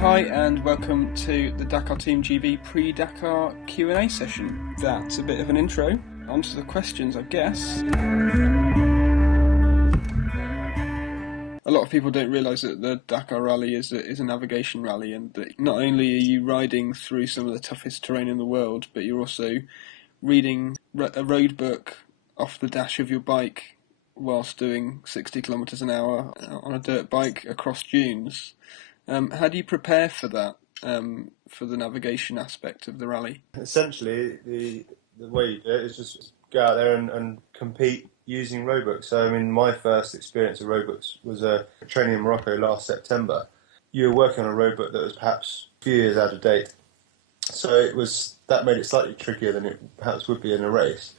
Hi and welcome to the DakarTeamGB Pre-Dakar Q&A session. That's a bit of an intro. On to the questions, I guess. A lot of people don't realise that the Dakar Rally is a navigation rally, and that not only are you riding through some of the toughest terrain in the world, but you're also reading a road book off the dash of your bike whilst doing 60 kilometres an hour on a dirt bike across dunes. How do you prepare for that, for the navigation aspect of the rally? Essentially, the way you do it is just go out there and compete using roadbooks. So, I mean, my first experience of roadbooks was training in Morocco last September. You were working on a roadbook that was perhaps a few years out of date. So that made it slightly trickier than it perhaps would be in a race.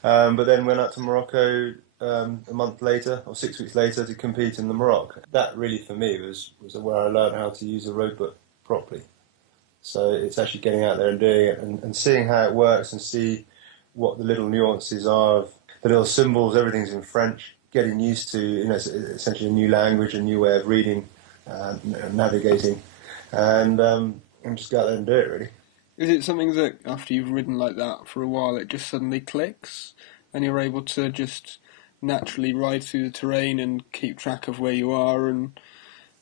But then went out to Morocco a month later or 6 weeks later to compete in the Morocco. That really for me was where I learned how to use a roadbook properly. So it's actually getting out there and doing it and seeing how it works and see what the little nuances are of the little symbols. Everything's in French. Getting used to, it's essentially a new language, a new way of reading, navigating, and just go out there and do it really. Is it something that after you've ridden like that for a while, it just suddenly clicks and you're able to just naturally ride through the terrain and keep track of where you are,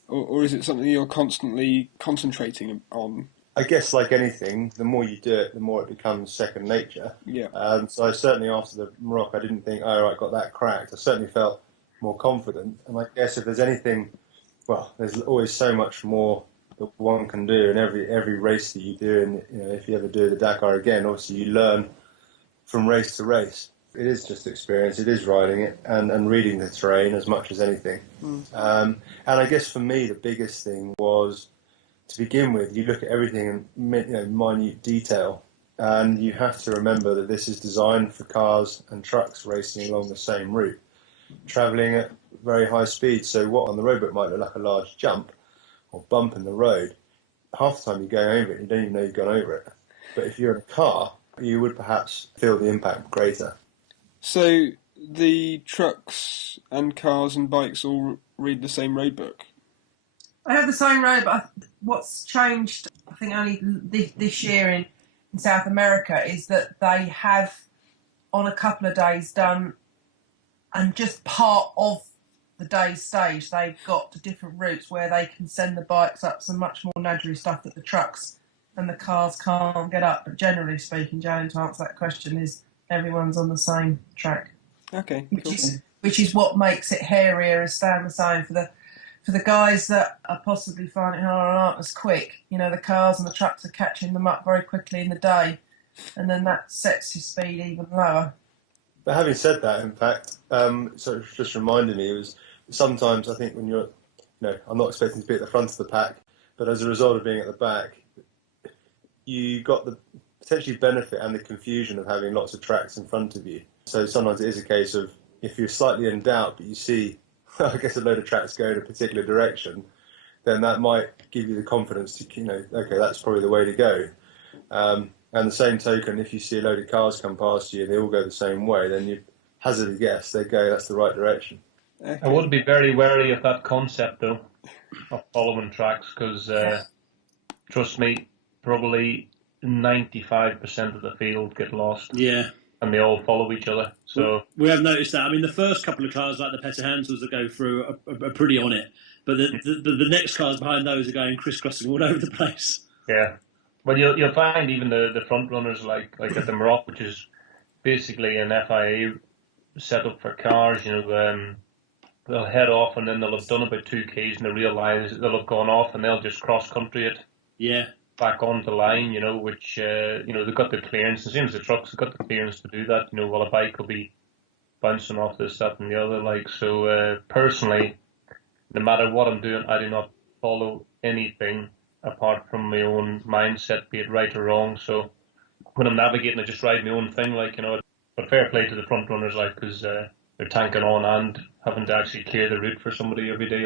or is it something you're constantly concentrating on? I guess like anything, the more you do it, the more it becomes second nature. Yeah. So I certainly after the Morocco, I didn't think, oh, right, got that cracked. I certainly felt more confident. And I guess if there's anything, well, there's always so much more that one can do in every race that you do. And if you ever do the Dakar again, obviously you learn from race to race. It is just experience. It is riding it and reading the terrain as much as anything. And I guess for me, the biggest thing was, to begin with, you look at everything in minute detail, and you have to remember that this is designed for cars and trucks racing along the same route, travelling at very high speed. So what on the roadbook might look like a large jump or bump in the road, half the time you're going over it, you don't even know you've gone over it. But if you're in a car, you would perhaps feel the impact greater. So the trucks and cars and bikes all read the same road book? I have the same road, but what's changed, I think only this year in South America, is that they have, on a couple of days, done, and just part of the day's stage, they've got different routes where they can send the bikes up some much more nadry stuff that the trucks and the cars can't get up. But generally speaking, Jalen, to answer that question, is everyone's on the same track. Okay, cool. Which is what makes it hairier, as Stan was saying, for the guys that are possibly finding it hard and aren't as quick. The cars and the trucks are catching them up very quickly in the day, and then that sets your speed even lower. But having said that, in fact, so it just reminded me, it was sometimes I think when you're, I'm not expecting to be at the front of the pack, but as a result of being at the back, you got the potentially benefit and the confusion of having lots of tracks in front of you. So sometimes it is a case of, if you're slightly in doubt, but you see, I guess, a load of tracks go in a particular direction, then that might give you the confidence to, okay, that's probably the way to go. And the same token, if you see a load of cars come past you and they all go the same way, then you hazard a guess, that's the right direction. Okay. I would be very wary of that concept, though, of following tracks, because, trust me, probably 95% of the field get lost. Yeah. And they all follow each other. So we have noticed that. I mean, the first couple of cars, like the Petter Hansels that go through, are pretty on it. But the next cars behind those are going crisscrossing all over the place. Yeah. Well, you'll find even the front runners, like at the Morocco, which is basically an FIA setup for cars, they'll head off and then they'll have done about 2 Ks and they realise they'll have gone off and they'll just cross-country it. Yeah. Back onto the line, which, they've got the clearance. As soon as the trucks have got the clearance to do that, while a bike will be bouncing off this, that and the other. So personally, no matter what I'm doing, I do not follow anything apart from my own mindset, be it right or wrong. So when I'm navigating, I just ride my own thing, but fair play to the front runners, because they're tanking on and having to actually clear the route for somebody every day,